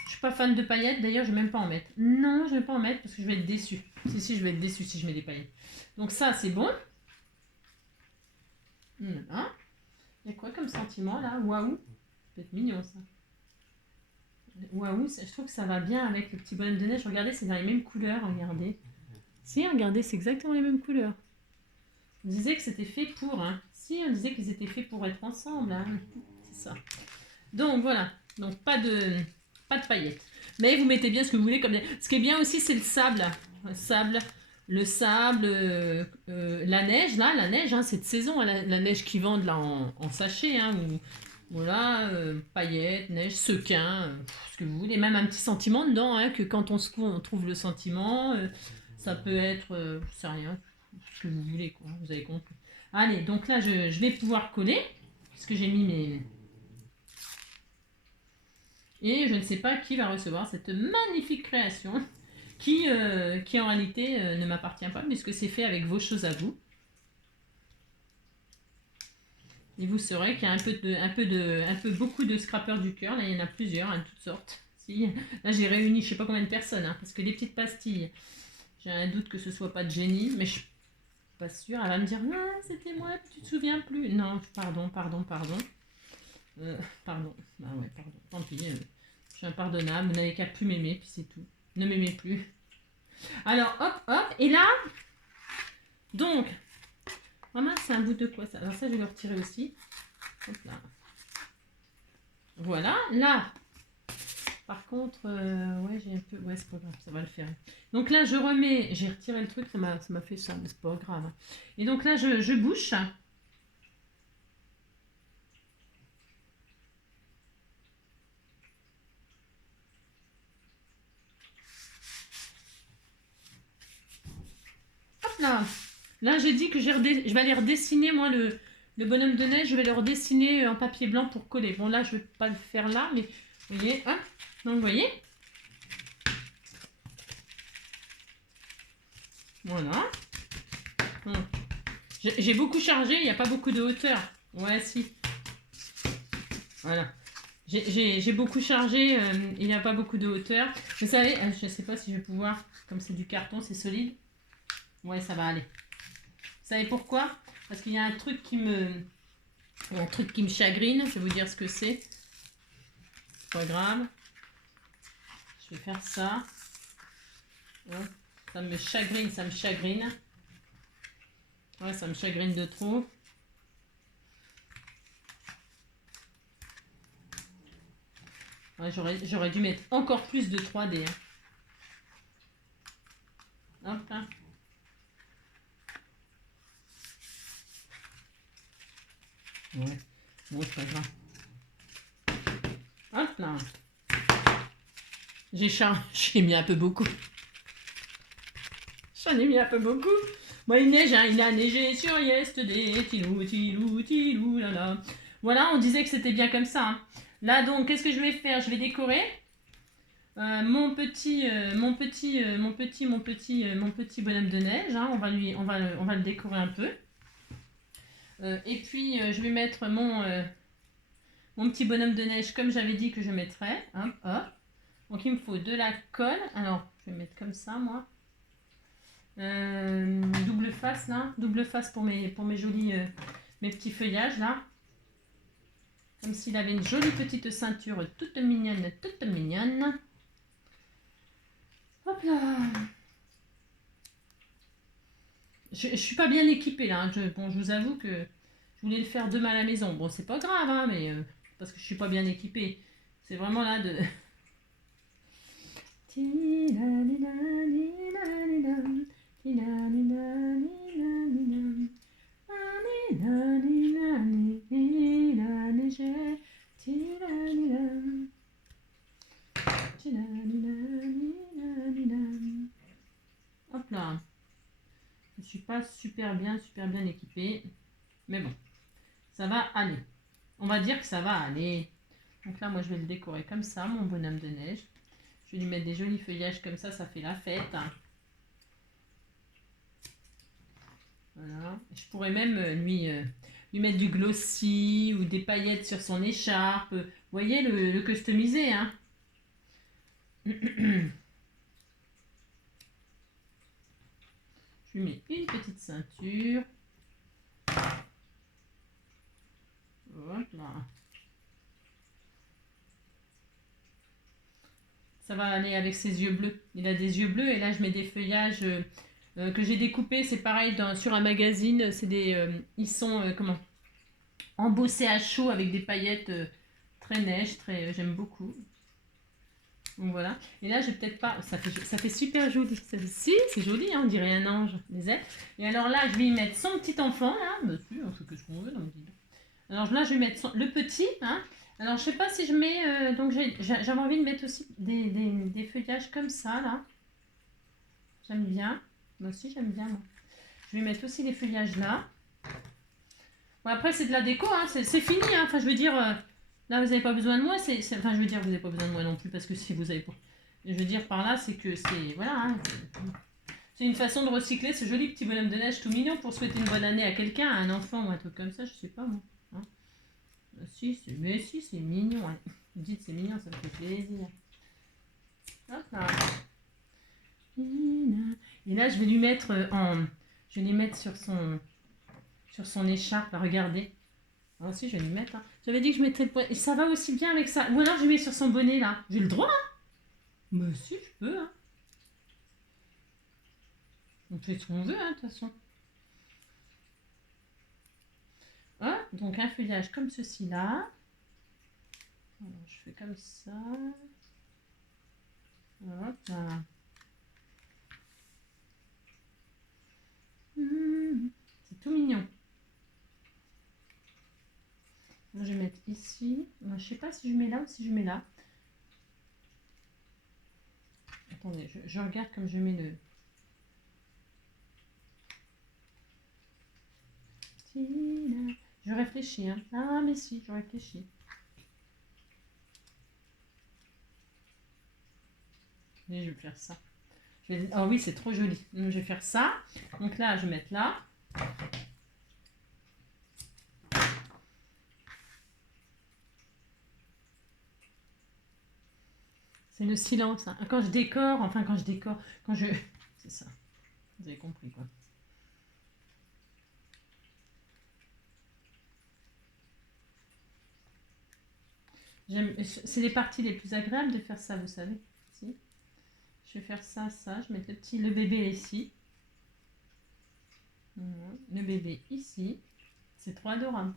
Je suis pas fan de paillettes, d'ailleurs je vais même pas en mettre. Non, je vais pas en mettre parce que je vais être déçue. Si, je vais être déçue si je mets des paillettes. Donc ça, c'est bon. Voilà. Il y a quoi comme sentiment là? Waouh. C'est mignon ça. Waouh, je trouve que ça va bien avec le petit bonhomme de neige. Regardez, c'est dans les mêmes couleurs, regardez. Si, regardez, c'est exactement les mêmes couleurs. On disait que c'était fait pour, hein. Si, on disait qu'ils étaient faits pour être ensemble, hein. C'est ça. Donc voilà. Donc pas de paillettes. Mais vous mettez bien ce que vous voulez. Ce qui est bien aussi, c'est le sable. Le sable, la neige, là, hein, c'est de saison, hein, la neige qu'ils vendent là en sachet, hein, ou voilà, paillettes, neige, sequin, ce que vous voulez, même un petit sentiment dedans, hein, que quand on secoue, on trouve le sentiment, ça peut être, je sais rien, ce que vous voulez, quoi, vous avez compris. Allez, donc là, je vais pouvoir coller, puisque j'ai mis mes... Et je ne sais pas qui va recevoir cette magnifique création qui en réalité ne m'appartient pas puisque c'est fait avec vos choses à vous. Et vous saurez qu'il y a beaucoup de scrappers du cœur. Là, il y en a plusieurs, hein, de toutes sortes. Si. Là, j'ai réuni je ne sais pas combien de personnes parce que les petites pastilles, j'ai un doute que ce soit pas de génie, mais je suis pas sûre. Elle va me dire non, c'était moi, tu te souviens plus. Non, pardon. Pardon. Bah ouais, pardon. Tant pis. Je suis impardonnable. Vous n'avez qu'à plus m'aimer, puis c'est tout. Ne m'aimez plus. Alors, hop. Et là, donc, maman, c'est un bout de quoi ça? Alors ça, je vais le retirer aussi. Hop là. Voilà. Là, Par contre, ouais, j'ai un peu... Ouais, c'est pas grave, ça va le faire. Donc là, je remets... J'ai retiré le truc, ça m'a fait ça, mais c'est pas grave. Et donc là, je bouche. Hop là. Là, j'ai dit que je vais aller redessiner, moi, le bonhomme de neige. Je vais le redessiner en papier blanc pour coller. Bon, là, je vais pas le faire là, mais vous voyez, hein. Donc, vous voyez. Voilà. Bon. J'ai beaucoup chargé, il n'y a pas beaucoup de hauteur. Ouais, si. Voilà. J'ai beaucoup chargé, il n'y a pas beaucoup de hauteur. Vous savez, je ne sais pas si je vais pouvoir, comme c'est du carton, c'est solide. Ouais, ça va aller. Vous savez pourquoi? Parce qu'il y a un truc qui me chagrine. Je vais vous dire ce que c'est. C'est pas grave. Je vais faire ça. Ça me chagrine, ça me chagrine. Ouais, ça me chagrine de trop. Ouais, j'aurais dû mettre encore plus de 3D. Hein. Hop là. Ouais, bon, c'est pas grave. Hop là. J'ai mis un peu beaucoup. J'en ai mis un peu beaucoup. Moi, il neige, hein, il a neigé sur Yesterday. Tilou, tilou, tilou, là là. Voilà, on disait que c'était bien comme ça. Hein. Là, donc, qu'est-ce que je vais faire? Je vais décorer mon petit bonhomme de neige. Hein. On va le décorer un peu. Et puis, je vais mettre mon petit bonhomme de neige comme j'avais dit que je mettrais. Hop, hop. Donc, il me faut de la colle. Alors, je vais mettre comme ça, moi. Double face, là. Double face pour mes jolis... mes petits feuillages, là. Comme s'il avait une jolie petite ceinture toute mignonne, toute mignonne. Hop là. Je suis pas bien équipée, là. Bon, je vous avoue que je voulais le faire demain à la maison. Bon, c'est pas grave, hein, mais... parce que je suis pas bien équipée. C'est vraiment là de... Hop là. Je suis pas super bien équipée. Mais bon, ça va aller. On va dire que ça va aller. Donc là, moi, je vais le décorer comme ça, mon bonhomme de neige. Je vais lui mettre des jolis feuillages comme ça fait la fête. Voilà. Je pourrais même lui mettre du glossy ou des paillettes sur son écharpe. Vous voyez, le customiser, hein. Je lui mets une petite ceinture. Voilà. Ça va aller avec ses yeux bleus. Il a des yeux bleus et là je mets des feuillages que j'ai découpés. C'est pareil sur un magazine. C'est ils sont embossés à chaud avec des paillettes très neige. J'aime beaucoup. Donc voilà. Et là j'ai peut-être pas. Ça fait super joli. Si, c'est joli. Hein, on dirait un ange. Les ailes. Et alors là je vais y mettre son petit enfant. Là. Bah, si, on fait ce qu'on veut. Donc, alors là je vais mettre le petit. Hein. Alors, je sais pas si je mets... donc, j'avais envie de mettre aussi des feuillages comme ça, là. J'aime bien. Moi aussi, j'aime bien, moi. Je vais mettre aussi les feuillages là. Bon, après, c'est de la déco, hein. C'est fini, hein. Enfin, je veux dire... là, vous n'avez pas besoin de moi. Enfin, je veux dire, vous n'avez pas besoin de moi non plus, parce que si vous avez pas... Je veux dire par là, c'est que c'est... Voilà, hein. C'est une façon de recycler ce joli petit bonhomme de neige tout mignon pour souhaiter une bonne année à quelqu'un, à un enfant ou un truc comme ça, je sais pas, moi. Hein. Mais si, c'est mignon. Hein. Vous dites c'est mignon, ça me fait plaisir. Hop là. Et là, je vais lui mettre je vais lui mettre sur son écharpe. Regardez. Ah, aussi, je vais lui mettre. Hein. J'avais dit que je mettrais le poids. Et ça va aussi bien avec ça. Ou alors, je lui mets sur son bonnet, là. J'ai le droit, hein. Mais si, je peux, hein. On fait ce qu'on veut, hein, de toute façon. Ah, donc, un feuillage comme ceci, là. Alors, je fais comme ça. Hop là. C'est tout mignon. Je vais mettre ici. Je ne sais pas si je mets là ou si je mets là. Attendez, je regarde comme je mets le... Je réfléchis. Hein. Ah, mais si, je réfléchis. Et je vais faire ça. Oh oui, c'est trop joli. Donc, je vais faire ça. Donc là, je vais mettre là. C'est le silence. Hein. Quand je décore, quand je... C'est ça. Vous avez compris, quoi. C'est les parties les plus agréables de faire ça, vous savez. Si. Je vais faire ça, ça. Je vais mettre le bébé ici. Le bébé ici. C'est trop adorable.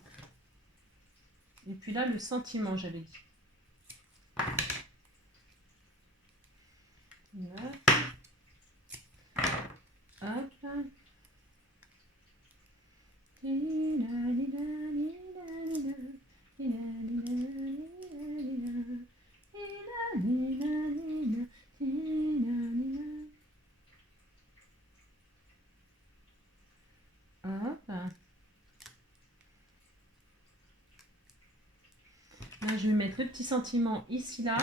Et puis là, le sentiment, j'avais dit. Hop. Hop. Hop. Là, je vais mettre le petit sentiment ici, là,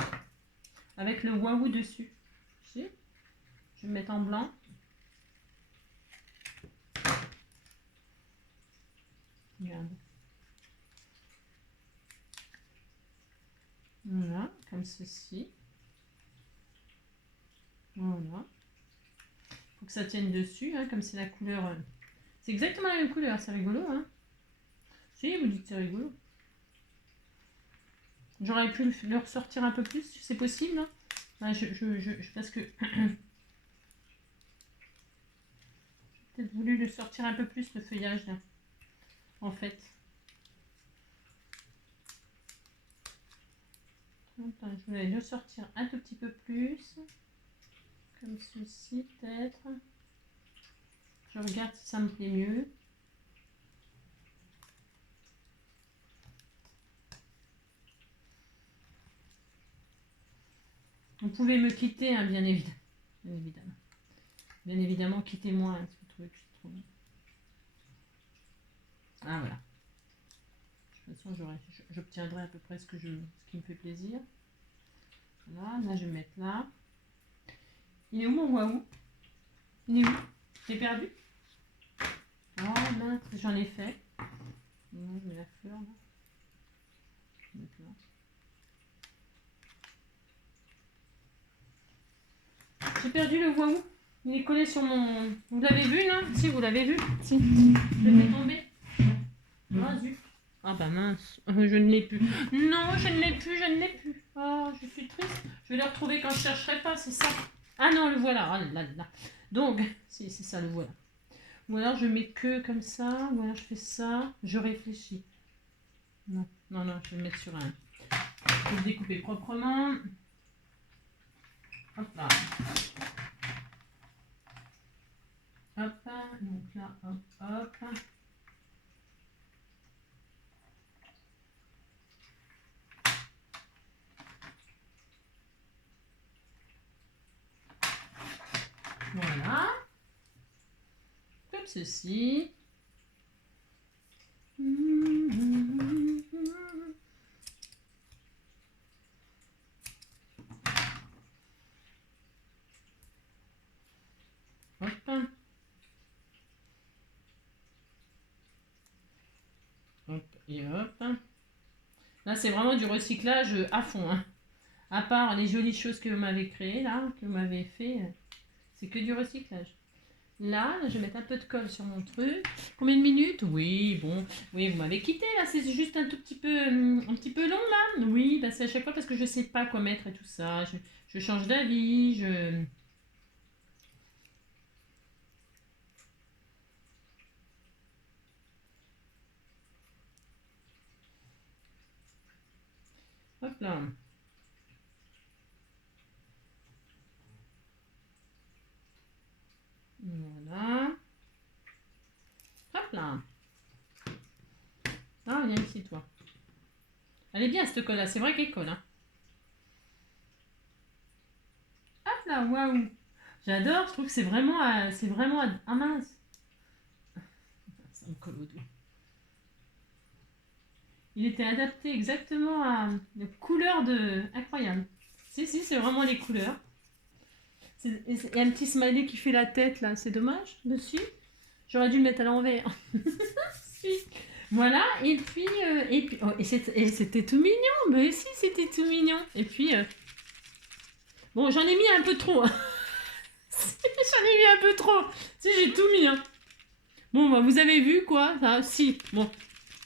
avec le waouh dessus. Je vais mettre en blanc. Regarde. Voilà, comme ceci. Voilà. Il faut que ça tienne dessus, hein, comme c'est la couleur. C'est exactement la même couleur, c'est rigolo, hein. Si, vous dites que c'est rigolo. J'aurais pu le ressortir un peu plus, c'est possible, hein. Ouais, parce que j'ai peut-être voulu le sortir un peu plus, le feuillage, là, en fait. Attends, je voulais le sortir un tout petit peu plus, comme ceci, peut-être. Je regarde si ça me plaît mieux. Vous pouvez me quitter, hein, bien évidemment. Bien évidemment. Bien évidemment, quittez-moi, hein, si vous trouvez que je suis trop... Ah, voilà. De toute façon, j'obtiendrai à peu près ce qui me fait plaisir. Voilà, là, je vais mettre là. Il est où mon waouh? Il est où? J'ai perdu? Oh, mince, j'en ai fait. Non, je mets la fleur, là. Je vais mettre là. J'ai perdu le waouh. Il est collé sur mon... Vous l'avez vu, là? Si, vous l'avez vu? Si. Je le fais tomber. Ah, zut. Ah bah mince, je ne l'ai plus. Non, je ne l'ai plus, je ne l'ai plus. Oh, je suis triste. Je vais le retrouver quand je chercherai pas, c'est ça. Ah non, le voilà. Ah là là. Donc, c'est ça, le voilà. Ou alors je mets que comme ça, ou alors je fais ça, je réfléchis. Non, non, non, je vais le mettre sur un... Je vais le découper proprement. Hop là. Hop, donc là, hop, hop. Voilà. Comme ceci. Hop. Hop et hop. Là, c'est vraiment du recyclage à fond. Hein. À part les jolies choses que vous m'avez créées, là, que vous m'avez fait, c'est que du recyclage. Là, je vais mettre un peu de colle sur mon truc. Combien de minutes? Oui, bon. Oui, vous m'avez quitté, là. C'est juste un petit peu long, là. Oui, bah, c'est à chaque fois parce que je sais pas quoi mettre et tout ça. Je change d'avis, Hop là. Ah, viens ici, toi. Elle est bien, cette colle-là. C'est vrai qu'elle colle. Hein. Hop là, waouh. J'adore. Je trouve que c'est vraiment... Ah mince. Ça me colle au doigt. Il était adapté exactement à la couleur de... Incroyable. Si, c'est vraiment les couleurs. Il y a un petit smiley qui fait la tête, là. C'est dommage, dessus. J'aurais dû le mettre à l'envers. Si. Voilà, oh, et c'était tout mignon. Mais si, c'était tout mignon. Et puis, bon, j'en ai mis un peu trop. Hein. J'en ai mis un peu trop. Si, j'ai tout mis. Hein. Bon, bah, vous avez vu, quoi. Ça, si, bon.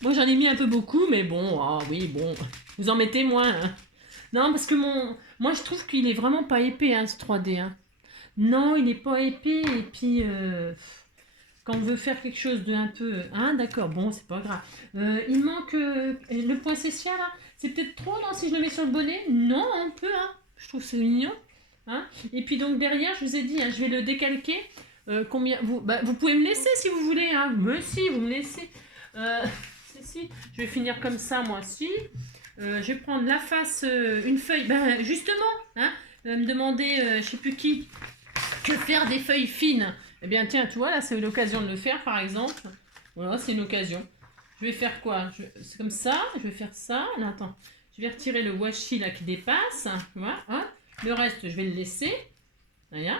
Moi, j'en ai mis un peu beaucoup, mais bon, ah oui, bon. Vous en mettez moins. Hein. Non, parce que moi, je trouve qu'il est vraiment pas épais, hein, ce 3D. Hein. Non, il est pas épais. Et puis, quand on veut faire quelque chose de un peu... Hein, d'accord, bon, c'est pas grave. Il manque le poinsettia, là. C'est peut-être trop, non, si je le mets sur le bonnet? Non, on peut, hein. Je trouve que c'est mignon. Hein. Et puis donc derrière, je vous ai dit, hein, je vais le décalquer. Combien vous pouvez me laisser si vous voulez. Hein. Mais si, vous me laissez. Si. Je vais finir comme ça, moi aussi. Je vais prendre la face, une feuille. Ben, justement, hein, me demander, je sais plus qui, que faire des feuilles fines. Eh bien, tiens, tu vois, là, c'est l'occasion de le faire, par exemple. Voilà, c'est une occasion. Je vais faire quoi? C'est comme ça, je vais faire ça. Là, attends, je vais retirer le washi, là, qui dépasse. Voilà, hein. Le reste, je vais le laisser. Voilà.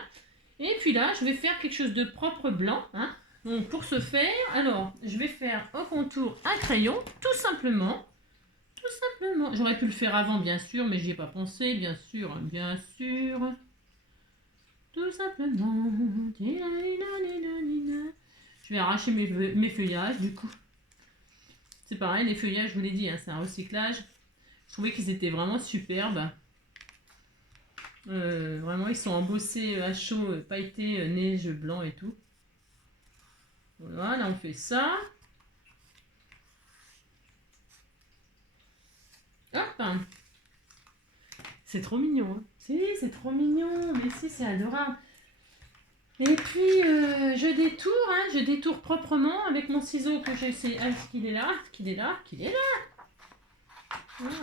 Et puis là, je vais faire quelque chose de propre blanc. Hein. Donc, pour ce faire, alors, je vais faire au contour un crayon, tout simplement. Tout simplement. J'aurais pu le faire avant, bien sûr, mais j'y ai pas pensé, bien sûr, bien sûr. Tout simplement. Je vais arracher mes feuillages, du coup. C'est pareil, les feuillages, je vous l'ai dit, hein, c'est un recyclage. Je trouvais qu'ils étaient vraiment superbes. Vraiment, ils sont embossés à chaud, pailletés, neige, blanc et tout. Voilà, là on fait ça. Hop. C'est trop mignon. Hein. Si, c'est trop mignon. Mais si, c'est adorable. Et puis, je détourne proprement avec mon ciseau que j'ai essayé. Ah, qu'il est là, qu'il est là, qu'il est là.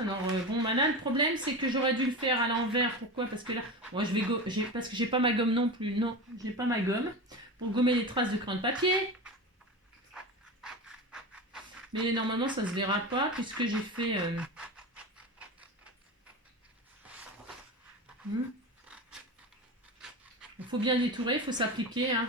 Alors, bon, bah là, le problème, c'est que j'aurais dû le faire à l'envers. Pourquoi? Parce que là, moi, parce que j'ai pas ma gomme non plus. Non, j'ai pas ma gomme pour gommer les traces de crayon de papier. Mais normalement, ça se verra pas puisque j'ai fait... Il faut bien détourer, il faut s'appliquer. Hein.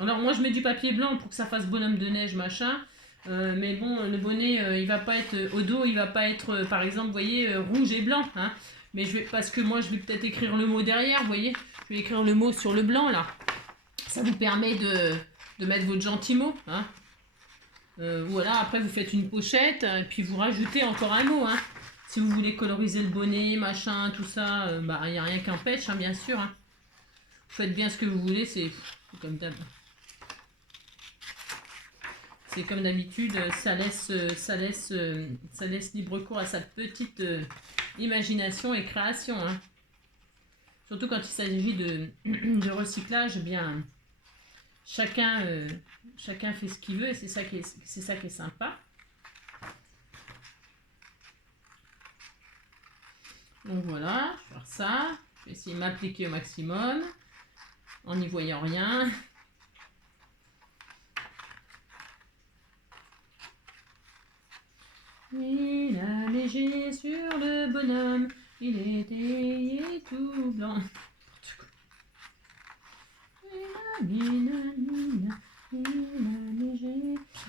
Alors moi je mets du papier blanc pour que ça fasse bonhomme de neige machin. Mais bon, le bonnet, il va pas être au dos, il va pas être, par exemple, vous voyez, rouge et blanc. Hein. Mais parce que moi je vais peut-être écrire le mot derrière, vous voyez. Je vais écrire le mot sur le blanc là. Ça vous permet de mettre votre gentil mot. Hein. Voilà, après vous faites une pochette et puis vous rajoutez encore un mot. Hein. Si vous voulez coloriser le bonnet, machin, tout ça, bah il n'y a rien qu'un pêche, hein, bien sûr. Hein. Vous faites bien ce que vous voulez, c'est comme d'habitude. C'est comme d'habitude, ça laisse libre cours à sa petite imagination et création. Hein. Surtout quand il s'agit de recyclage, eh bien chacun fait ce qu'il veut et c'est ça qui est sympa. Donc voilà, je vais faire ça. Je vais essayer de m'appliquer au maximum en n'y voyant rien. Il a neigé sur le bonhomme, il était tout blanc.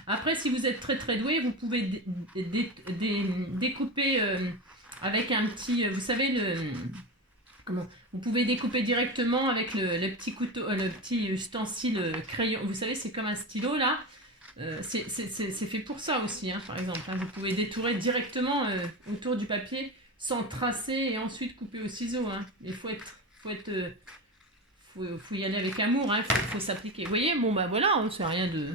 Après, si vous êtes très très doué, vous pouvez découper avec un petit, vous savez comment vous pouvez découper directement avec le petit couteau, le petit ustensile crayon. Vous savez, c'est comme un stylo là. C'est fait pour ça aussi, hein, par exemple. Hein. Vous pouvez détourer directement autour du papier sans tracer et ensuite couper au ciseau. Hein. Il faut y aller avec amour, hein. Faut s'appliquer. Vous voyez, bon bah voilà, hein, c'est rien de...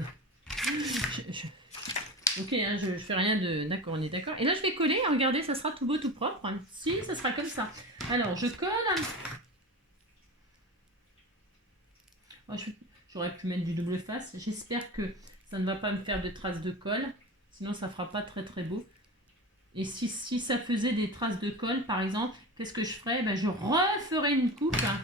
Ok, hein, je fais rien de... D'accord, on est d'accord. Et là, je vais coller, regardez, ça sera tout beau, tout propre. Hein. Si, ça sera comme ça. Alors, je colle. Oh, j'aurais pu mettre du double face. J'espère que ça ne va pas me faire de traces de colle. Sinon, ça fera pas très très beau. Et si ça faisait des traces de colle, par exemple, qu'est-ce que je ferais? Ben, je referais une coupe. Hein,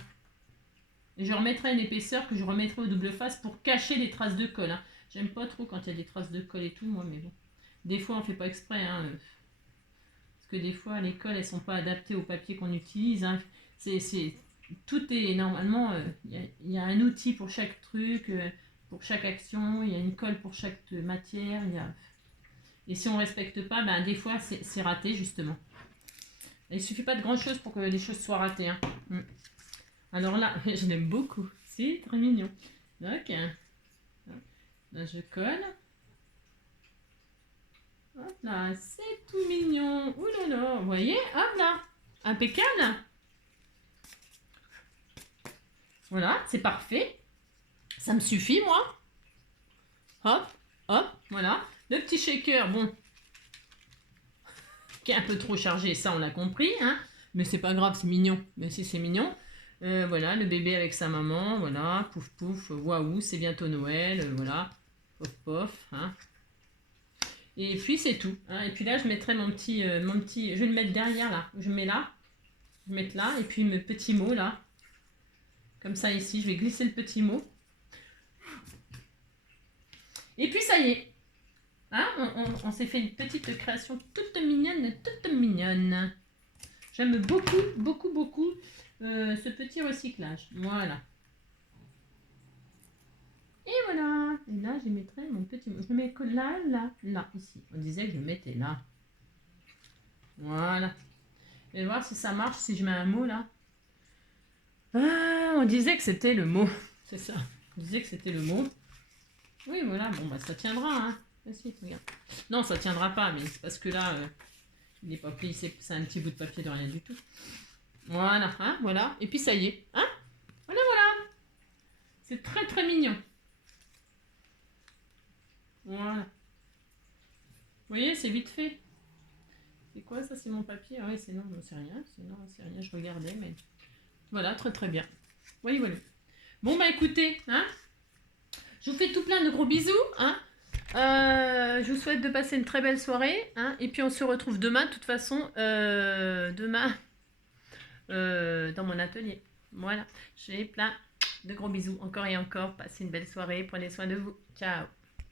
et je remettrai une épaisseur que je remettrai au double face pour cacher les traces de colle. Hein. J'aime pas trop quand il y a des traces de colle et tout, moi, mais bon. Des fois, on fait pas exprès. Hein, parce que des fois, les colles, elles sont pas adaptées au papier qu'on utilise. Hein. Tout est normalement... Il y a un outil pour chaque truc, pour chaque action. Il y a une colle pour chaque matière. Et si on respecte pas, ben, des fois, c'est raté, justement. Il suffit pas de grand-chose pour que les choses soient ratées. Hein. Alors là, je l'aime beaucoup. C'est très mignon. Donc, là, je colle. Hop là, c'est tout mignon. Ouh là là, vous voyez? Hop là, impeccable. Voilà, c'est parfait. Ça me suffit, moi. Hop, hop, voilà. Le petit shaker, bon, qui est un peu trop chargé, ça on l'a compris, hein. Mais c'est pas grave, c'est mignon. Mais si c'est mignon. Voilà, le bébé avec sa maman, voilà, pouf pouf, waouh, c'est bientôt Noël, voilà, pof pof, hein. Et puis c'est tout. Hein. Et puis là, je mettrai mon petit, je vais le mettre derrière là. Je mets là, je vais mettre là, et puis mes petits mots là, comme ça ici, je vais glisser le petit mot. Et puis ça y est, hein, on s'est fait une petite création toute mignonne. J'aime beaucoup, beaucoup, beaucoup ce petit recyclage. Voilà. Et voilà. Et là, je mettrai mon petit mot. Je le mets que là, ici. On disait que je le mettais là. Voilà. Je vais voir si ça marche, si je mets un mot là. Ah, on disait que c'était le mot. C'est ça. On disait que c'était le mot. Oui, voilà. Bon, bah ça tiendra. Hein. Vas-y, regarde. Non, ça tiendra pas, mais c'est parce que là, il n'est pas plié. C'est un petit bout de papier de rien du tout. Voilà. Hein, voilà. Et puis ça y est. Hein, voilà, voilà. C'est très, très mignon. Voilà. Vous voyez, c'est vite fait. C'est quoi ça? C'est mon papier? Ah oui, c'est non, c'est rien. C'est rien. Je regardais, mais voilà, très très bien. Voilà, voilà. Bon bah écoutez, hein, je vous fais tout plein de gros bisous, hein. Je vous souhaite de passer une très belle soirée, hein. Et puis on se retrouve demain, de toute façon, demain dans mon atelier. Voilà, j'ai plein de gros bisous encore et encore. Passez une belle soirée, prenez soin de vous. Ciao.